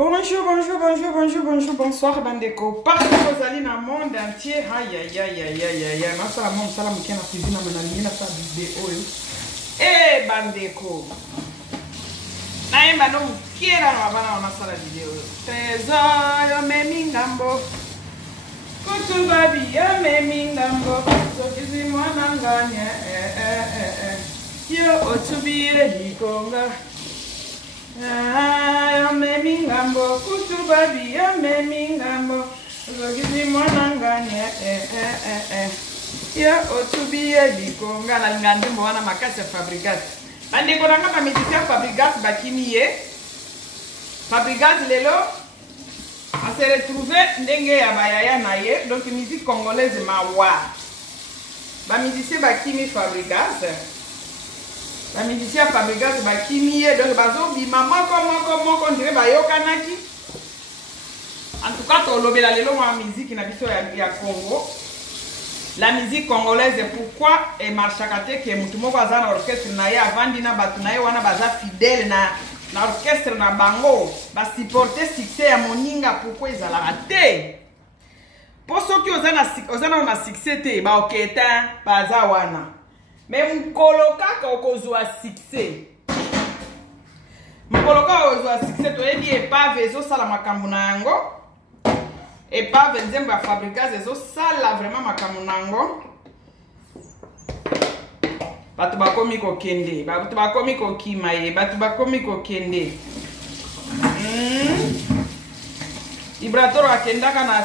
Bonjour, bonjour, bonjour, bonjour, bonjour, bonsoir, bandeko. Partout aux alliés dans le monde entier. Aïe, aïe, aïe, aïe, aïe, aïe, aïe. Nasa la monde, ça la mouké na cuisine, na menali, na sa vidéo. Eh, bandeko. Na yemba no mouké na mabana, na sa la vidéo. Trésor, yo me mingambo. Kutu babi, yo me mingambo. So kizi mwana nganye, yo otubire likonga. Yo me mingambo, kutu babi, yo me mingambo. Zogizi mwana nganye, yo otubie likonga. Na lingandi mwana makasi ya Fabricate. Bandeko nanga ba médicament Fabricate bakimi ye. Fabricate lelo a se retrouvé ndenge ya bayaya na ye. Donc musique congolaise mawa. Ba musicien bakimi Fabricate. La musicien Fabricate bakimi ye. Donc bazo bima moko ndire bayokanaki. En tout cas tolobela lelo ma musique na biso ya Congo. La musique congolaise, pourquoi et marchakate que mutumo baza na orchestre na ye avandi na batu na ye wana baza fidèle na orchestre na bango ba supporter succès ya moninga pourquoi ezala raté. Pour ceux qui osana na succès te ba oketa baza wana. Mais mkoloka ka okozwa succès. Mkoloka okozwa succès to yebi epave ezo sala makambo na yango. Et pas Nzembo Fabricate ezo sala vraiment makambo nango. Batu bakomi ko kende, batu bakomi ko kimaye, batu bakomi ko kende. Ibratoro akendaka na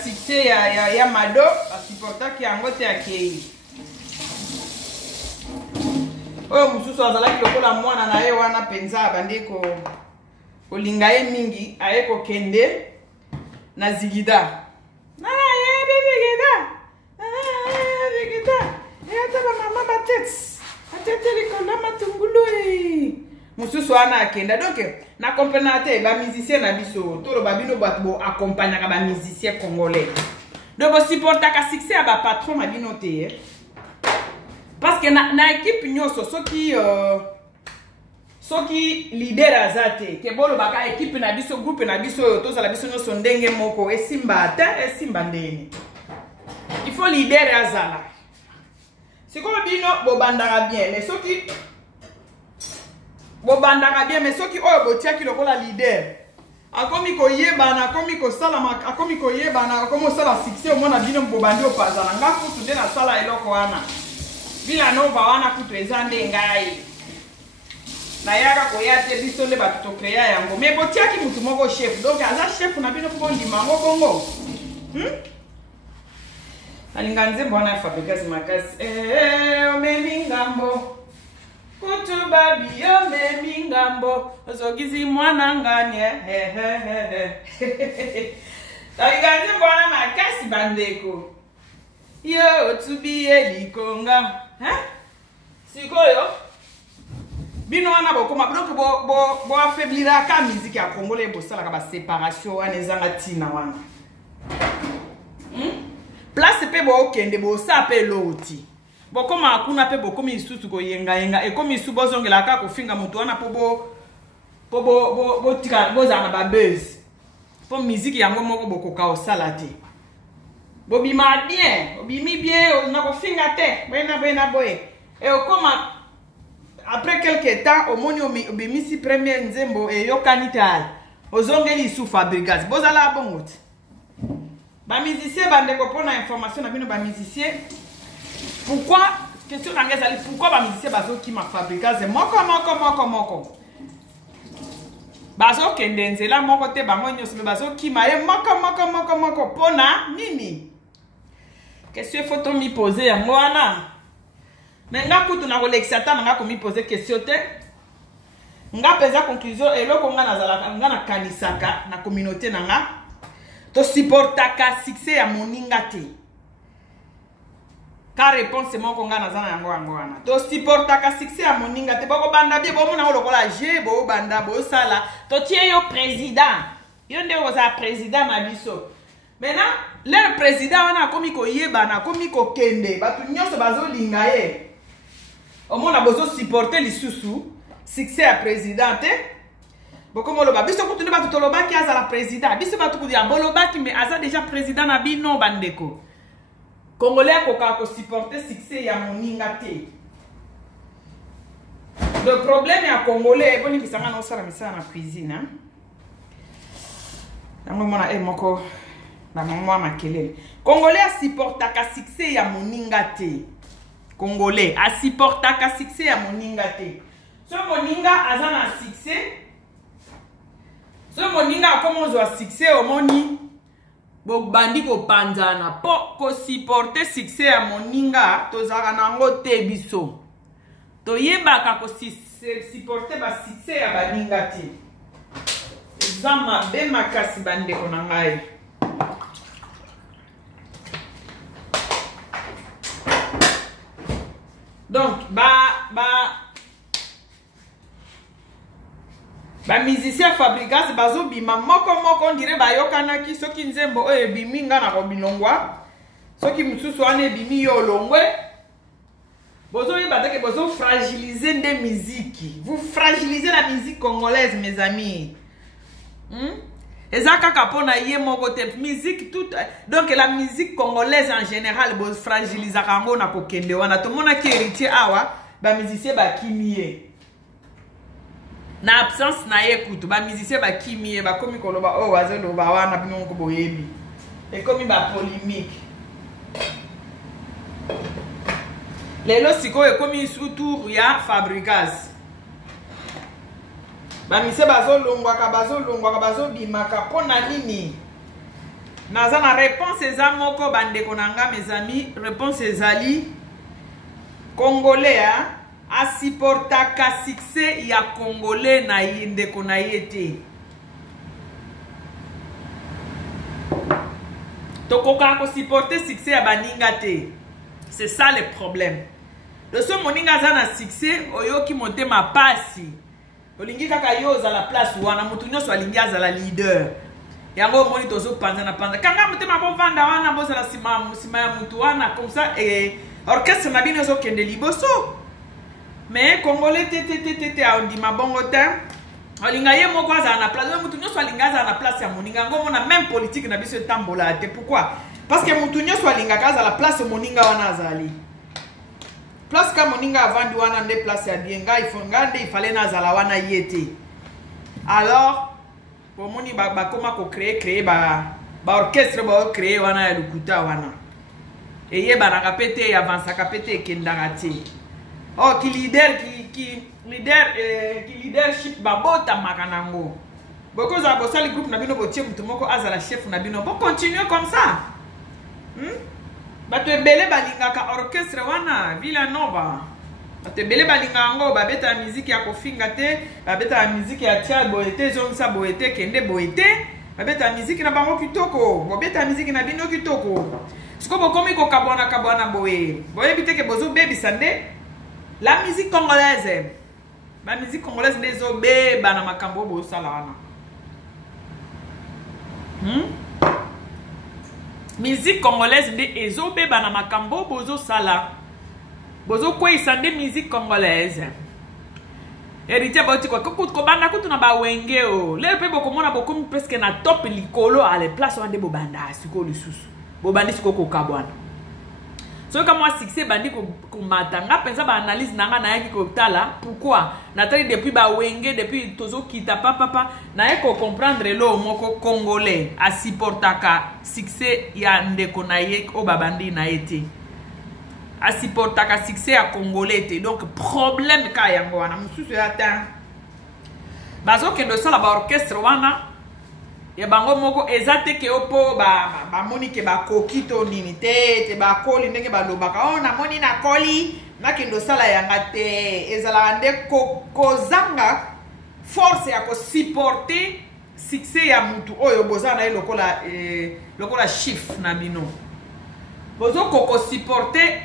succès ya Mado, asupporta ki yango te akei. Oyo mususu azalaki lokola mwana na ye wana penza bandeko. Olinga ye mingi aye ko kende na zigida. Na ye zigida. Zigida. Eta ba mama batets. Atete likona matungulu. Mususu ana akenda. Donc na comprenate ba musicien na biso. Tolo babino bo accompagner ka ba musicien congolais. Donc bo supporta ka succès a ba patron mabino te. Parce que na équipe nyoso soki leader azate ke bolo baka équipe na biso groupe na biso to za biso nyoso ndenge moko esimba ta esimba ndeni. Il faut leader azala. C'est comme bino bobandaka bien mais soki bobandaka bien mais soki oyo botiaki lokola leader akomi ko yebana akomi ko sala akomi ko yebana akomi sala succès au mona bino bobandi opazala nga kutu de na sala eloko wana bila nova wana kutu ezande ngai na yaka koyate biso le batuto créa yango mais botiaki mutu moko chef donc aza chef na bino ko ndima ngo bongo alinga Nzembo wana Fabricate makasi o memingambo kutu babi o memingambo zogizi mwana nganye alinga Nzembo wana makasi bandeko yo tubiye likonga sikoyo bino wana bokoma donc bo affaiblira ka musique ya congolais bo sala ka ba séparation wana ezanga tina wana place pe bo okende bo sa pe loti bokoma akuna pe bokomi isusu ko yenga e komi isu bozongela ka ko finga mutu wana po bo tika bozana ba buzz po musique yango moko bokoka osala te bo bima bien obimi bien na ko finga te bena boye e okoma. Après quelques temps, au moni obimisi premier Nzembo et yokanital. Ozongeli sous Fabricate. Bozala bongot. Ba musicien bandeko pona information na bino ba musicien. Pourquoi question ngezali pourquoi ba musicien bazo ki ma Fabricate moko. Bazo kendenzela moko te bango nyoso bazo ki ma moko pona nini. Question photo mi poser yango wana. Mais nga kutu na kolexata nga komi poser question te. Nga peza conclusion eloko nga nazala nga na kanisaka na communauté nga. To supportaka succès ya moninga te. Ka réponse moko nga nazana yango wana. To supportaka succès ya moninga te boko banda bien bo mona lokola je bo banda bo sala. To tie yo président. Yo nde ko za président na biso. Maintenant le président wana komi ko yeba na komi ko kende batu nyonso bazo linga ye. Au monde a besoin de supporter les sous-sous, succès à présidente. Bokomo loba biso kutuni batu toloba ki aza la président biso batu kudia boloba ki mais aza déjà président na bino bandeko Congolais koka ko supporter succès ya moninga te. Le problème ya Congolais boni bisanga no sala misala na cuisine hein. Yango mona moko na mama makelele. Congolais a supporter ka succès ya moninga te. Congolais a supporter ka succès ya moninga te. So moninga aza na succès. So moninga comment zo succès au moni bo bandi ko panzana po ko supporter succès ya moninga to zaka nango te biso. To yebaka ko supporter ba succès ya baninga te. Zama be makasi bande ko nangai. Donc ba musicien Fabrigas bazo bima moko on dirait ba yokana ki soki nzembo oyo bimi nga na kobilongwa soki mususu ane bimi yo longwe bozo yeba que bozo fragiliser des musiques. Vous fragilisez la musique congolaise mes amis. Ezaka kapona ye moko te musique toute donc la musique congolaise en général bozo fragiliser kango na kokende wana to mona ki héritier awa ba musicien ba kimie. Na absence na écoute ba musicien ba kimie ba komi koloba oh wazelo ba wana bino ko boyebi et komi ba polémique lelo siko e komi surtout ya Fabrigas ba mise bazolongwa ka bazobimaka pona nini naza na réponse eza moko bandeko nanga mes amis réponse ezali Congolais a supportaka succès ya Congolais na ndeko na yete. Tokoka ko supporter succès ya baninga te. C'est ça le problème. Le so moninga za na succès oyoki monter ma pasi. Olingi kaka yoza la place wana mutu nyoso alingi za la leader. Yango moni tozo panza na panza. Kanga mutema bo vanda wana boza la sima ya mutu wana comme ça orchestre na bino zo kende liboso. Mais Congolais te a dit ma bongo te olinga ye moko za na place mutu nyoso alinga za na place ya moninga ngo mona même politique na biso tambola te pourquoi parce que mutu nyoso alinga kaza la place moninga wana azali place ka moninga avandi wana nde place ya dienga ifonga nde ifale na zala wana yete alors pour moni ba koma ko créer ba orchestre ba créer wana ya lukuta wana et ye ba na kapete avance kapete kendanga te. Oh, qui leadership babota makanango. Boko za bosali groupe na bino botie mutu moko azala chef na bino. Bon continuer comme ça. Bato ebele balingaka orchestre wana Villa Nova. Bato ebele balingango babeta musique ya kofinga te, babeta musique ya tia boete zonsa boete kende boete, babeta musique na bango kitoko, babeta musique na bino kitoko. Siko bokomi ko kabwana boye. Boye biteke bozo baby sande. La musique congolaise, la musique congolaise des obé bana makambo bo salana. Musique congolaise des ezobé bana makambo bozo sala. Bozo ko isande musique congolaise. Héritier boti ko banda kutu na ba wenge o. Le pe boko mona boko presque na top likolo à les places wande bo banda siko lisusu. Bo bandi siko ko kabwana. So comme moi succès bandi ko matanga pensa ba analyse nanga na yaki ko tala pourquoi natali depuis ba wenge depuis tozo kita papa na yako comprendre lo moko congolais a supportaka succès ya ndeko na ye o babandi na été a supportaka succès ya congolais te donc problème ka yango wana mususu ata bazo kendo sala ba orchestre wana ya bango moko ezate ke opo ba moni ke ba kokito nini te ba koli ndenge ba lobaka on na moni na koli na kendo sala yanga te ezala nde kozanga force ya ko supporter succès ya mutu oyo bozana e lokola chiffre na bino bozo ko supporter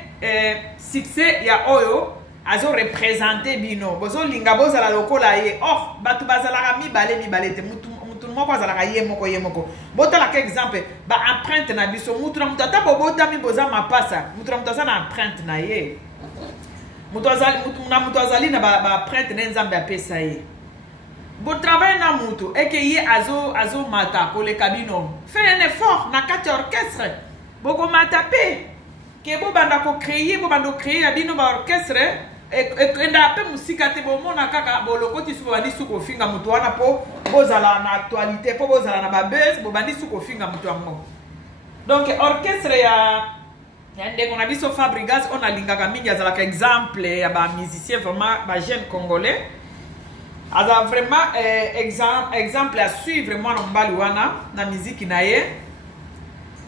succès ya oyo azo représenter bino bozo linga bozala lokola ye batu bazala mi balete mutu moko azala ye moko botala ka exemple ba empreinte na biso mutu na mutu ata bobota mi boza mapasa mutu na mutu azala na empreinte na ye mutu azali na ba empreinte na nzambe apesa ye Bon travail na mutu et que y azo mata pour les cabinons. Fais un effort na quatre orchestre. Boko mata pe. Que bo banda ko créer abino ba orchestre et nda pe musika te bo mona kaka bo lokoti su bandi su ko finga mutu wana po bozala na actualité po bozala na ba buzz bo bandi su ko finga mutu amo. Donc orchestre ya ndeko na biso Fabregas on a lingaka mingi azala ka exemple ya ba musicien vraiment ba jeune congolais. Alors vraiment exemple à suivre moi nombali wana na musique naye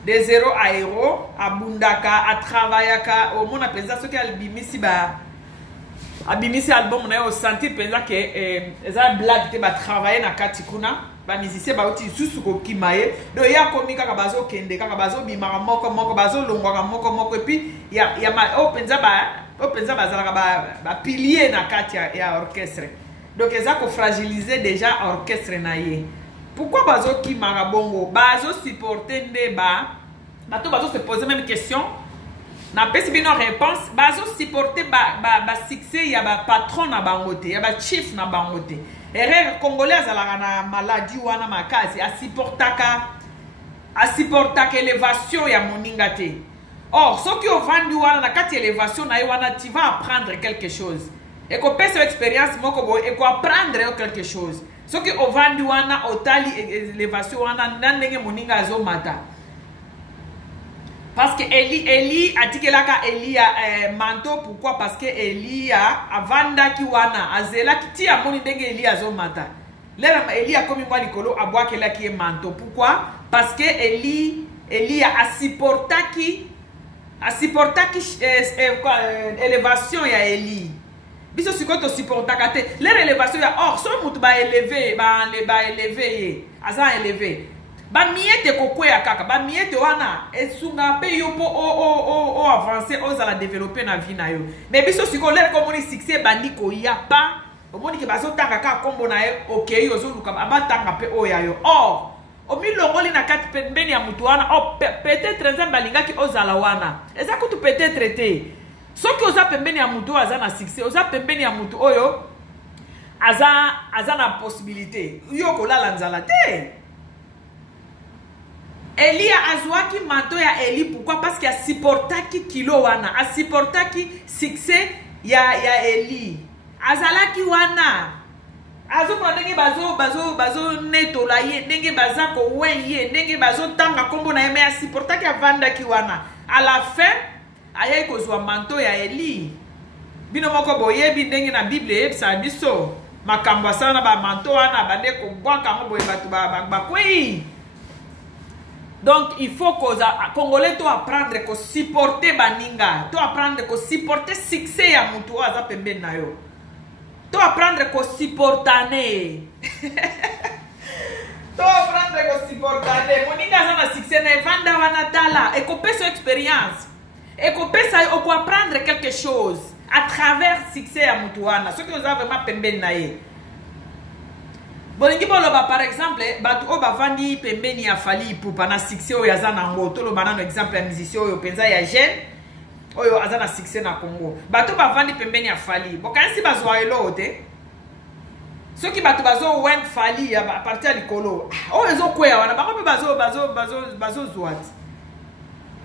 de zéro à héros à bundaka à travaillaka au monde penza ce qui albimisi ba abimisi album na au sentir penza que eza blague te ba travailler na katikuna ba musicien ba uti susu ko kimaye do ya komika ka bazo kende ka bazo bimaka moko bazo longwa moko et puis ya ma o penza ba zala ba pilier na kati ya orchestre. Donc, ils ont fragilisé déjà l'orchestre. Pourquoi bazo ki marabongo? Bazo supporter débat. Bazo se poser même question. Na pesi bino réponse. Bazo supporter ba succès ya ba patron na bangote, ya ba chief na bangote. Erreur congolais azalaka na maladie wana makasi a supportaka élévation ya moninga te. Or, ceux qui ont vendu wana na kati élévation na wana tu vas apprendre quelque chose. Et qu'on passe l'expérience, et qu'on apprendre quelque chose. Ce qui est vendu, au tali, élévation, n'andenge moninga zo mata. Parce que Eli a dit que là, Eli a manteau, pourquoi? Parce que Eli a vanda ki wana, azela ki ti a moni denge Eli a zo mata. Là, Eli a comme moi likolo, a bois que là qui est manteau. Pourquoi? Parce que Eli a supporté qui élévation ya Eli. Biso sikoto supportaka te leur élévation ya or so mutu ba élevé aza élevé ba miete kokwea kaka ba miete wana esunga pe yo po o avancer ozala développer na vie na yo mais biso siko leur komoni succès bandi ko ya pa omoni ke bazo tanga ka kombo na ye okay ozo luka ba tanga pe o ya yo or omi longoli na kati pembeni ya mutu wana peut-être nzambe alingaki ozala wana eza kutu peut-être te. Ce qui oza pembeni ya mutu aza na succès, oza pembeni ya mutu oyo aza na possibilité. Yo kolala nzala te. Eli azwaki manto ya Eli pourquoi? Parce qu'il a supportaki kilo wana, a supportaki succès ya Eli. Azalaki wana. Azo kwa ndenge bazo netola ye, ndenge baza ko wenye, ndenge bazo tanga kombo na yeme a supportaki avanda ki wana. À la fin aye kozwa manto ya Eli. Bino moko boyebi ndenge na Bible yebisa biso makambo asana ba manto wana bande ko bwaka ngo boye batu ba kwei. Donc il faut que Congolais to apprendre ko supporter baninga, to apprendre ko supporter succès ya mutu aza pembeni na yo. To apprendre ko supportane. To apprendre ko supportane. Moninga aza na succès na vanda wana tala et ko pesa expérience. Et qu'on peut apprendre quelque chose à travers le succès à Moutouana. Ce que nous avons vraiment pembeni nae. Bolingi boloba par exemple, batu o bavandi pembeni ya fali pupa na succès o yazana ngo. Tolo banano exemple ya musicien o penza ya jeune. Oyo azana succès na Congo. Batu bavandi pembeni ya fali. Bokansi bazwa elo te. Ceux qui batu bazo went fali à partir du colo. Oh ezo kwea wana bango bazo zwat.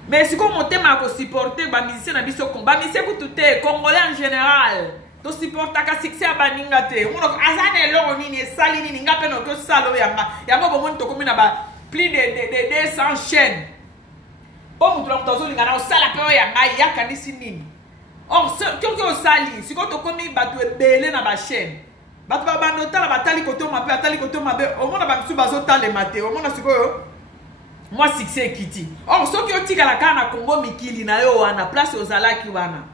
Mais si on monte ma supporter ba musicien na biso ba musicien ku tout congolais en général to supporter ka succès a baninga te on azane lo nini sali nini ngape no to salo yanga yango bo monto komi na ba plus de 200 chaînes bon mutu la mutazo linga na sala pe yanga yakanisi nini or kyo sali si ko to komi batu ebele na ba chaîne batu ba banota la batali koto mabe atali koto mabe o mona ba bisu bazo tale mate o mona sikoyo moi succès kiti. Or ceux qui ont tika la kana Congo mikili na yo wana place aux alaki wana.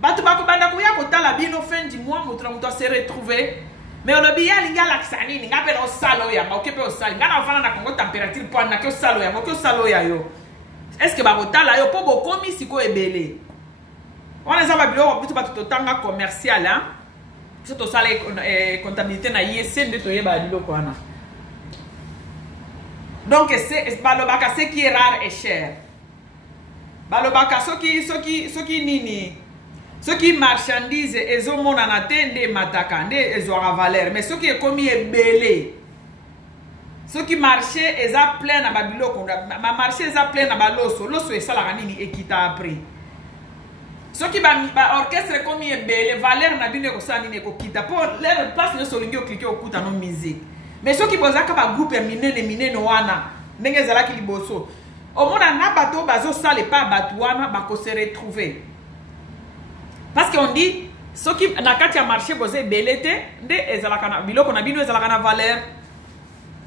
Batu bako banda kuya kotala bino fin du mois mutu se retrouver. Mais on obi ya linga laksani ninga pe no salo ya ma okepe o sali. Ngana ofana na Congo température po na ke salo ya mo ke salo ya yo. Est-ce que ba kotala yo po bo komi siko ebele. On a ça bilo bitu batu totanga commercial hein. C'est to sala comptabilité na ISN de to yeba dilo ko wana. Donc c'est balobaka ce qui est rare et cher. Balobaka ce qui nini. Ce qui marchandise ezomona na te nde mataka nde ezwaka valeur mais ce qui est commis ebele ce qui marché eza plein na babiloko ma marché eza plein na baloso loso esalaka nini ekita après ce qui ba orchestre commis ebele valeur na bino ekosala nini ekokita po leur place nyonso olingi oklike okuta no musique mais ce qui bozaka ba groupe ya minene wana ndenge ezalaki liboso omona na bato bazosala epa bato wana bakose retrouver parce qu'on dit ce qui na kati ya marché boze ebele te nde ezalaka na biloko na bino ezalaka na valeur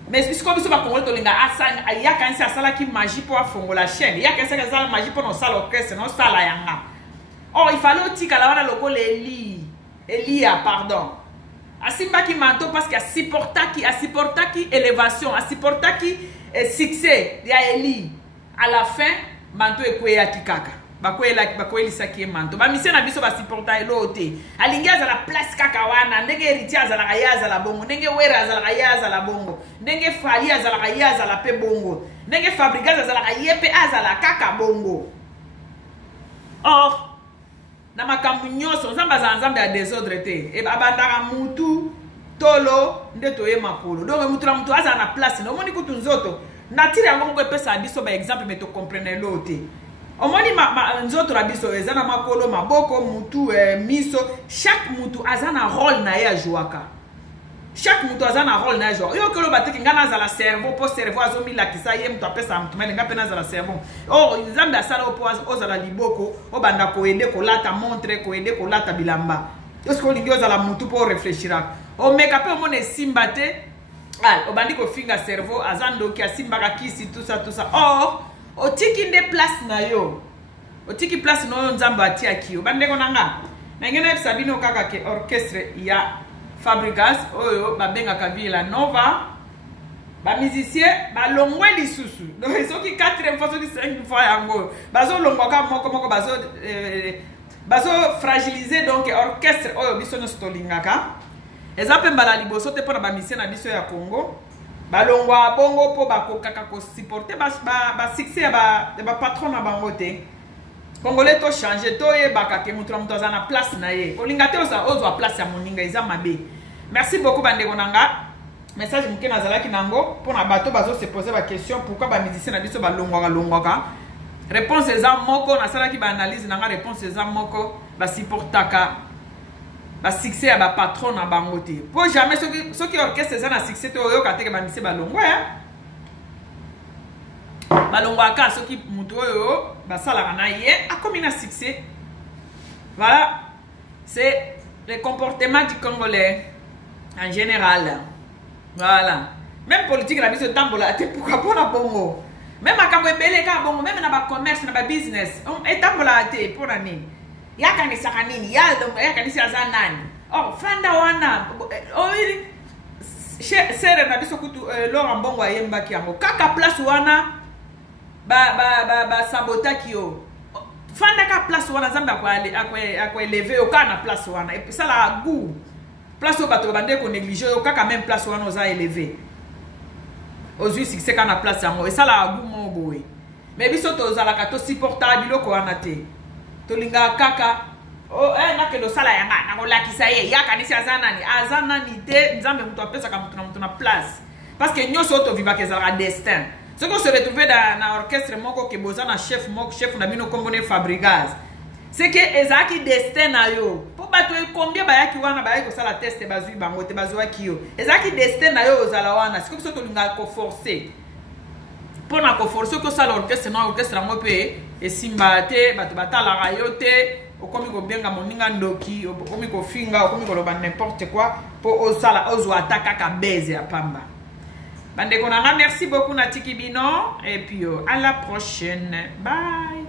mais puisque biso bakongole tolinga asanga ayakanisi asalaki magie po afongola chaîne ayakanisi asala magie po nosala orchestre nosala yanga oh il fallait otikala wana lokola Elia pardon asimbaki manteau parce que asupportaki élévation asupportaki succès ya Eli à la fin manteau ekweyaki kaka bakoyelisaki ye manteau bamisie na biso basupporta elo te alingi azala place kaka wana ndenge héritier azalaka ye azala bongo ndenge were azalaka ye azala bongo ndenge fali azalaka ye azala pe bongo ndenge fabricage azalaka ye pe azala kaka bongo or na makambo nyonso nzambe azala nzambe ya désordre te abandaka mutu tolo nde toye makolo donc mutu na mutu azala na place omoni kutu nzoto natire yango moko epesa biso baexemple me tocomprene lo te omoni nzoto na biso eza na makolo maboko mutu miso chaque mutu aza na rôle na ye ajwaka chaque mutu aza na rôle na ye ajwaka yo koloba teke nga nazala cerveau mpo cerveau azomilakisa ye mutu apesa mutu melenga mpe nazala cerveau or nzambe asala mpo ozala liboko obanda koyede kolata montre koyede kolata bilamba yosoki olingi ozala mutu mpo oreflechiraka omeka mpe omona esimba te obandi kofinga cerveau aza ndoki asimbaka kisi tout ça or otiki nde place na yo otiki place na yo nzambe atiaki yo bandeko na nga nange nayebisa bino kaka ke orchestre ya Fabrigas oyo babengaka Villa Nova bamusicien balongwe lisusu donc soki 4e fois soki 5e fois yango bazolongwaka moko bazo fragiliser donc orchestre oyo biso nyonso tolingaka eza mpe mbala liboso te mpo na bamisien na biso ya Congo balongwa bongo po bakokaka kosupporte basuccès ya bapatron na bango te congolais to change toyebaka ke mutu na mutu aza na place na ye kolinga te ozwa place ya moninga eza mabe merci beaucoup bandeko na nga message moke nazalaki nango mpo na bato bazose pose baquestion pourquoi bamusicien na biso balongwaka réponse eza moko nasalaki baanalyse na nga réponse eza moko basupportaka basuccès ya bapatron na bango te po jamais soki orchestre eza na succès te oyoka teke bamusicien balongwa balongwaka soki mutu oyo basalaka na ye akomi na succès voilà c'est le comportement du Congolais en général voilà même politique na biso tambola te pourquoi pona bongo même makambo ebele ka bongo même na ba commerce na ba business etambola te pona nini yakanisaka nini yakanisi aza nani oh fanda wana oiri sere na biso kutu Laurent Mbongo ayembaki yango kaka place wana ba sabotaki yo fanda ka place wana nzambe akoeleve yo kaka na place wana esala goût place oyo bato bande konéglige yo kaka même place wana oza élevé ozwi succès kaka na place yango esala goût mo boye mais biso tozalaka tosupporta biloko wana te tolingaka kaka nakende osala yanga nakolakisa ye yakanisi aza nani te nzambe mutu apesaka mutu na mutu na place parce que nyonso oyo tovivaka ezalaka destin soki ose retrouve na orchestre moko ke boza na chef na bino kombone Fabrigas c'est que ezalaki destin na yo mpo bato combien bayaki wana bayaki kosala teste bazwi bango te bazwaki yo ezalaki destin na yo ozala wana sikoyo biso tolingaka koforce mpo na koforce soki osala orchestre na orchestre yango mpe esimba te bato batalaka yo te okomi kobenga moninga ndoki okomi kofinga okomi koloba n'importe quoi mpo ozwa ata kaka beze ya pamba bandeko na nga merci beaucoup na tiki bino et puis à la prochaine bye.